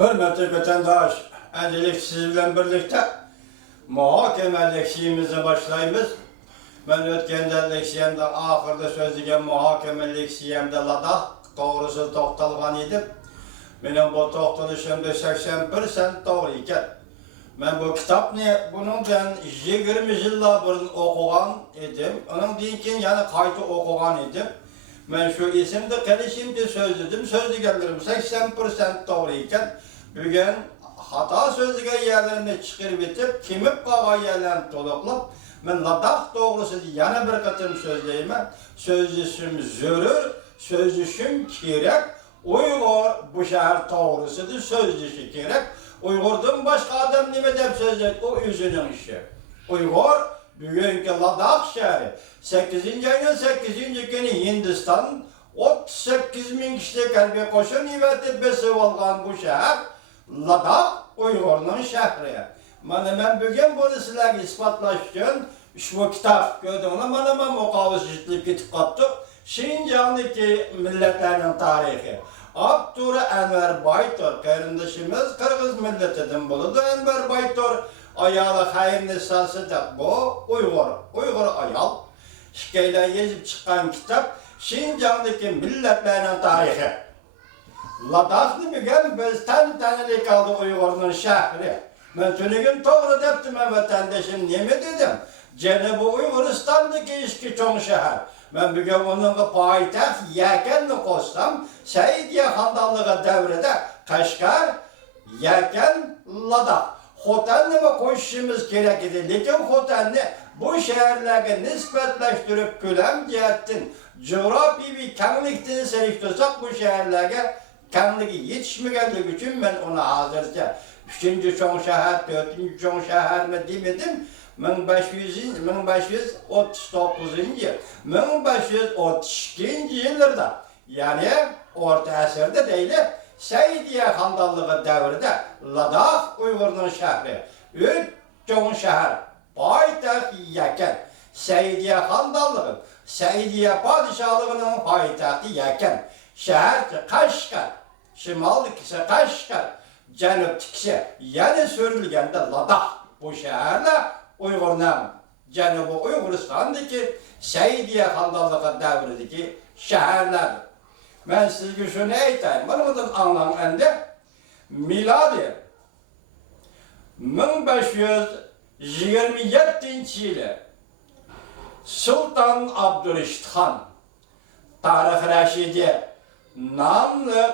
Hürmetli vatandaş, öncelik sizinle birlikte muhakeme leksiyemize başlayımız. Ben ötken leksiyemde ahırda sözlügen muhakeme leksiyemde lada doğrusu toxtalgan idim. Benim bu toxtalışımda 81% doğru iken. Ben bu kitapni bunun ben 20 yıllar burun okugan idim. Onun dinkin yani kaytı okugan idim. Ben şu isimde gelişimde sözledim. Sözlügenlerim 80% doğru iken. Bugün hata sözlüge yerlerini çıkarıp bitip, kimip kağa yerlerini toluklap, ben ladak doğrusu yana bir katım sözleyeyim. Sözlüsüm zörür, sözlüsüm kerek, Uygur bu şehir doğrusudur, sözlüsü kerek. Uygur'dan başka adam nime dep sözleyip, o üzünün işi. Uygur, bugünkü ladak şehri, 8. ayının 8. günü Hindistan, 38 bin kişilik elbi koşun ivetip besip olgan bu şehir, Ladak Uygur'un şehri. Ben bugün bunu sizlerle ispatlaştım. Şu kitap gördüğümde bana mukavvızcılık kitap kaptık. Şincan'daki milletlerin tarihi. Abdurrahman Enver Baytor, kardeşimiz Kırgız milletinden buludu. Enver Baytor ayalı hayır nisası da bu Uygur ayal. Şikeyle yazıp çıkan kitap Şincan'daki milletlerin tarihi. Ladak'lı bir gel biz tanelik aldı Uygur'un şehri. Ben tünügün doğru deptim vatandaşım ne mi dedim? Cenab-ı Uyguristan'daki işki çoğun şehir. Ben bugün onun payitaht yelkenini koşsam, Seydiye Handallığı devrede Kaşgar, yelken Ladak. Hotenle mi koşuşumuz gerek idi? Lekin hotenle bu şehirlerle nispetleştirip külem cihettin, coğrafi bir kemlikten serif tutsak bu şehirlerle kendiliği yetişmeyenlik için ben ona hazırca 3. çoğun şehir, 4. çoğun şehir mi demedim. 1539. 1532. yıllarda yani Orta Asır'da değil, Seydiye Handallığı devrinde Ladak Uygur'un şehri, 3 çoğun şehir, payitaht yaken, Seydiye Handallığı, Seydiye Padişahlığı'nın payitahtı yaken, şehir Kaşgar, şimaldaki Kaşgar, cenuptaki yani sürülgende Ladak. Bu şehirle Uygur'un, Cenab-ı Uyguristan'daki Seydiye Handallığı devrindeki şehirler. Ben size şunu aytayım, bunun anlamında miladi 1527 yılı Sultan Abdülreşit Han Tarih Reşidi namlı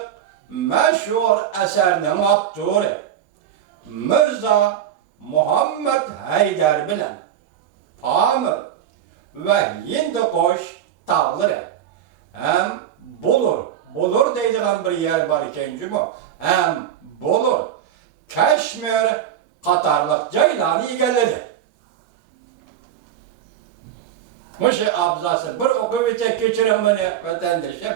meşhur eserinin aktörü Mirza Muhammed Haydar bilen Pamir ve Hindikoş tağları hem Bulur deydiğen bir yer var ikinci mu? Hem Bulur, Keşmir, Katarlık Ceylan'ı geldi. Muşi abzası bir okuvite geçiren beni vatandaşım.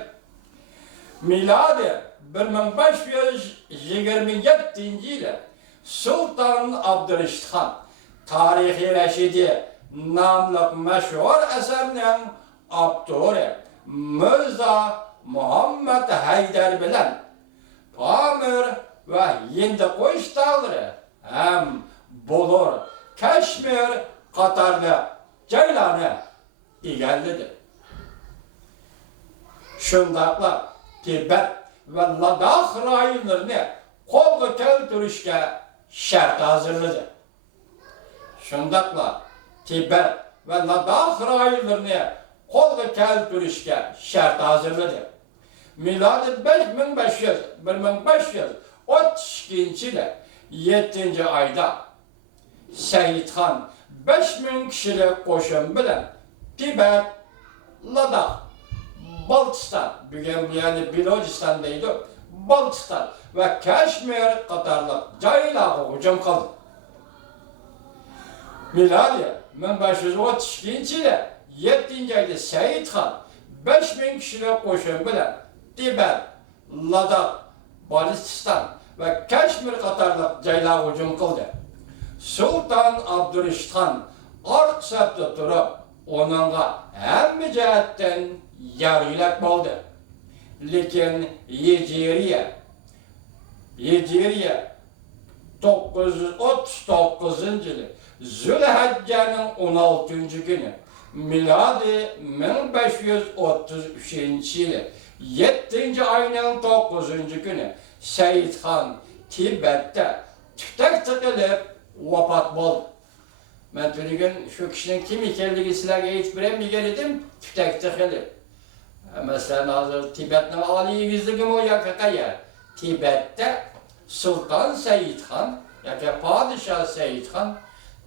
Miladi 1527 yılı Sultan Abdülreşit Han Tarihi Reşidi namlı meşhur eserinin aktörü Mirza Muhammed Haydar bilen Pamir ve Hindikoş dağları hem Bulur, Keşmir, Katarlı Ceylan'ı ilerledi. Şundakla Tibet ve Ladak rayonlarını kolga keltirişke şart hazırladı. Şundakla Tibet ve Ladak rayonlarını kolga keltirişke şart hazırladı. Miladi 1532 yılı 7. ayda Seyit Han 5000 kişilik koşun bilen Tibet, Ladak, Baltistan, bugün yani Biloçistan'daydı, Baltistan ve Keşmir Katarlık Ceylan'a hücum kaldı. Miladi 1532 yılı 7. ayda Seyit Han 5000 kişilik koşun bilen Tibet, Ladak, Baltistan ve Keşmir Katarlık Ceylan'a hücum kaldı. Sultan Abdülreşit Han ark sapta turup onunla hem cihetten yargılak oldu. Lekin Yeceriye Hicriye 939 yılı Zülhicce'nin 16. günü miladi 1533 yılı 7. ayının 9. günü Seyit Han Tibet'te tütek tıkılıp vefat oldu. Ben bir gün şu kişinin kim ikenliği sizlerge hiç bilemiyorum dedim, tütek tıkılıp. Mesela hazır Tibet'in Ali yüzlüğüm o yakakaya. Tibet'te Sultan Seyit Han, yani Padişah Seyit Han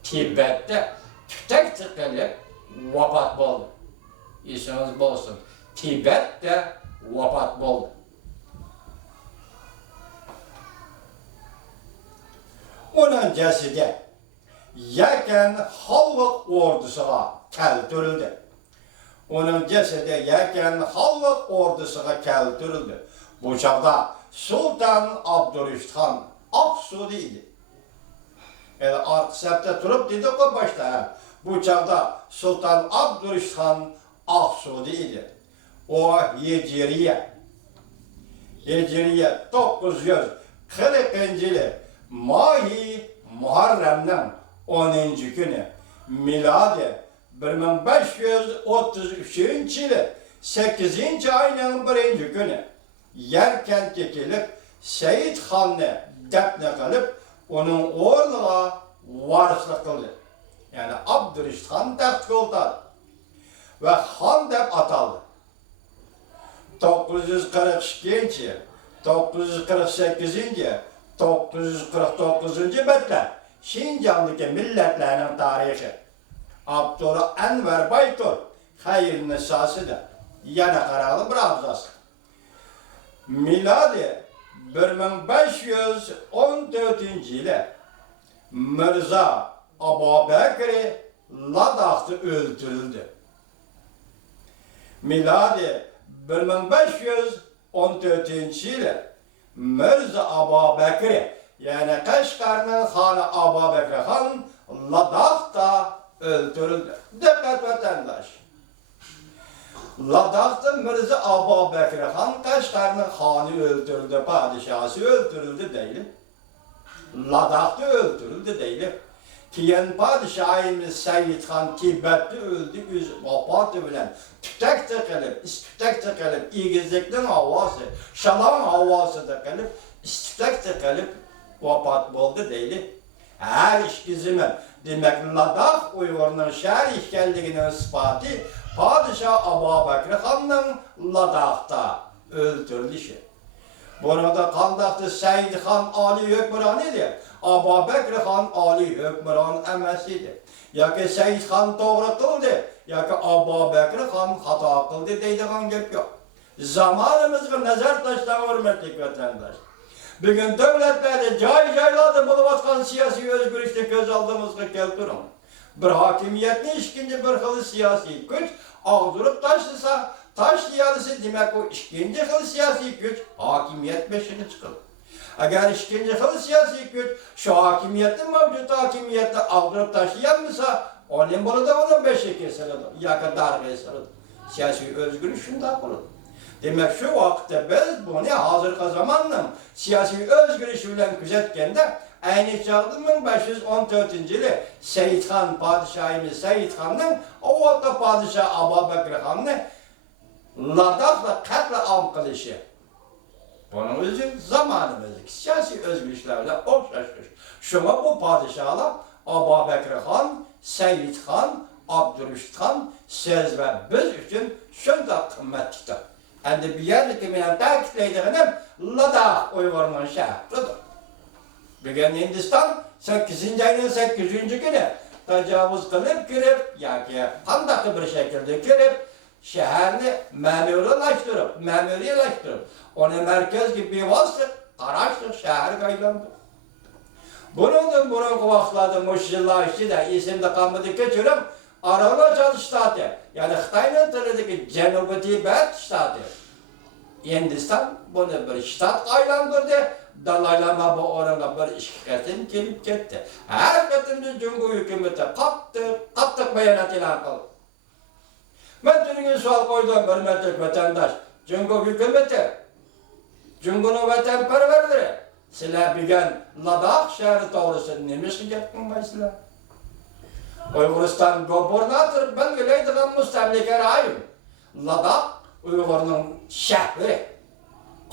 Tibet'te tütek tıkılıp vefat oldu. İşiniz olsun. Tibet'te vefat oldu. Onun cesedi yerken halk ordusuna keltirildi. Onun cesedi yerken halk ordusuna keltirildi. Bu çağda Sultan Abdurrahman Han Aksu'du idi. Yani arka septe durup dedik o başta. Bu çağda Sultan Abdurrahman Han Aksu'du idi. O Hicriye 940. yılı Mahi Muharrem'den 10. günü miladi 1533 yılı 8. ayının 1. günü Yerkent'e gelip Seyit Han'ı defne kılıp onun oğluna varislik kıldı. Yani Abdurrahman Han taht kıldı ve Han dep ataldı. 942. 948. 949. betler Şincan'daki milletlerinin tarihi. Abdullah Enver Baytur hayır nesasıdır. Yana karalı bir abzası. Miladi 1514. yılı Mirza Abu Bekir Ladak'ta öldürüldü. Miladi 1514. yılı Mirza Abu Bekir yani Kaşgar'ın hanı Abu Bekir Han Ladak'ta öldürüldü. Dikkat vatandaş. Ladak'ta Mirza Abu Bekir Han Kaşgar'ın hanı öldürüldü, padişahı öldürüldü değil. Ladak'ta öldürüldü değil. Kiyen padişahımız Seyit Han Tibet'te öldü, vafatı bilen tütek tıkılıp, istütek tıkılıp, İgizlik'in havası, şalan havası tıkılıp, istütek tıkılıp vefat oldu değil. Her işgizime demek Ladak Uygur'un şehir işgalliğinin ispatı Padişah Abu Bekir Han'ın Ladak'ta öldürülüşü. Burada Kandak'ta Seyit Han Ali Hükmüran idi. Abu Bekir Han Ali Hükmüran emesiydi. Ya ki Seyit Han doğru kıldı, ya ki Abu Bekir Han hata kıldı deydiğin gep yok. Zamanımızda nazar taştan hürmetlik vatandaş. Bugün devletlerde caylarda buluvatkan siyasi özgürlükte göz aldığımızda keltirin. Bir hakimiyetli işkinci bir hılı siyasi güç ağdırıp taşlısa, taşlayalısı demek o işkinci hılı siyasi güç hakimiyet beşini çıkılır. Eğer işkinci hılı siyasi güç şu hakimiyetin mevcut hakimiyette ağdırıp taşlayanmışsa onun bunu da onun beşi kesilir, ya kadar kesilir. Siyasi özgürlük şunda olur. Demek şu vakitte biz bunu hazırki zamanla siyasi özgürlüğüyle gözetken de aynı çağda 1514. yılı Seyit Han padişahımız Seyit Han'ın o vakti padişah Abu Bekir Han'ı Ladak'la katliam kılışı. Bunun için zamanımızdaki siyasi özgürlüklerle okşaşmış. Şuna bu padişahlar Abu Bekir Han, Seyit Han, Abdurrahman Han söz ve biz için şunda kıymetlidir. Endi bir yerlik kimden takitleydiğinin Ladak Uygur'un şehridir. Bugün Hindistan 8. ayının 8. günü tecavüz kılıp girip, ya ki Kandak'ı bir şekilde girip, şehrini memurilaştırıp, onu merkez gibi bir vasıf, araçlık şehir kaylandı. Bunun vaxtlarda Muşillah işi de isimde kalmadı geçirim, Aralacak ştatı, yani Xitay'ın tırıdaki Cenubi Tibet ştatı. Hindistan bunu bir ştat aylandırdı, Dalai Lama bu orana bir işketin gelip gitti. Her katında Cumhur hükümeti kattık beyanat ilan kıldı. Ben türüne sual koydum hürmetli vatandaş, Cumhur hükümeti, Cumhur'un vatanperverleri, sizler bilgen Ladakh şehri doğrusu nemiş gep kılmaysızlar? Uyg'uriston gubernatör belgilaydigan mustamlika rayon. Ladakh Uyg'urning shahri.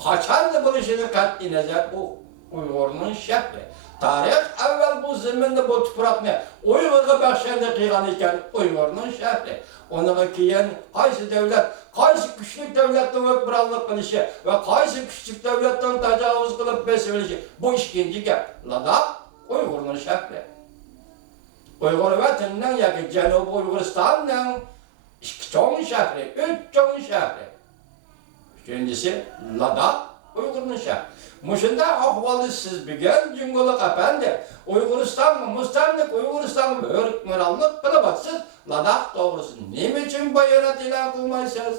Qachon bo'lishini qat'iy nazar bu Uyg'urning shahri. Tarix avval bu zaminda bu tuproqni Uyg'urga baxshanda qilgan ekan Uyg'urning shahri. Ondan keyin qaysi davlat, qaysi kuchli davlatning hukmronlik qilishi va qaysi kuchli davlatdan tajovuz qilib besib olishi bu ikkinchi gap. Ladakh Uyg'urning shahri. Uyg'ur vatanning yoki Janubiy Uyg'uristonning ikki cho'ng shahri, uch cho'ng shahri. Üçüncüsü Ladakh Uyg'urning shahri. Mushunda ahvolni siz bilgan Jungo'liq apandi, Uyg'uriston mustamlik Uyg'uriston hukmronlik qilyapsiz. Ladakh to'g'risida nima uchun bayonot e'lon qilmaysiz?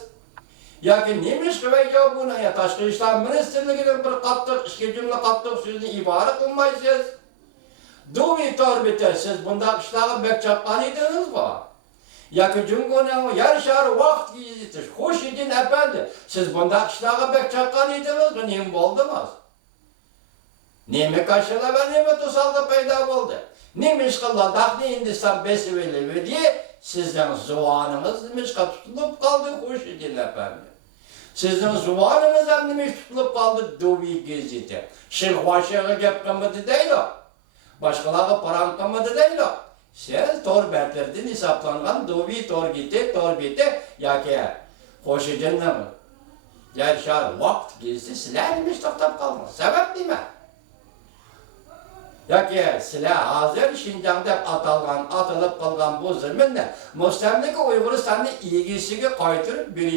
Yoki nima ish qilib buni tashqi ishlar ministrligidan bir qattiq ikki jumla qattiq so'zni ibora qilmaysiz? Duvi torbita siz bunday ishlarga bek chaqqan edingizmi? Yoki Jungo'ning yer shari vaqt gazeti Xushiddin apandi siz bunday ishlarga bek chaqqan edingizmi? Nima bo'ldingiz? Nima kashalar va nima to'salg'i paydo bo'ldi? Nima ish qildi? Ladakni Hindiston besib oldi. Sizning zuvoningiz nima ishga tutilib qoldi Xushiddin apandi? Sizning zuvoningiz ham nima ish tutilib qoldi Duvi gazeti? Shirxoshig'i gap qilmadi deydi. Başkaları paran qilmadi deydi. Siz tor betlerden hesaplangan Duvi torbeti yoki Xushiddinning Yarshar vaqt gazeti sizlar nima ish to'xtab qoldingiz? Sabab nima? Yoki sizlar hozir Şinjan deb atılib qolgan bu zaminda mustamlika Uyg'uristonni egisiga qaytirib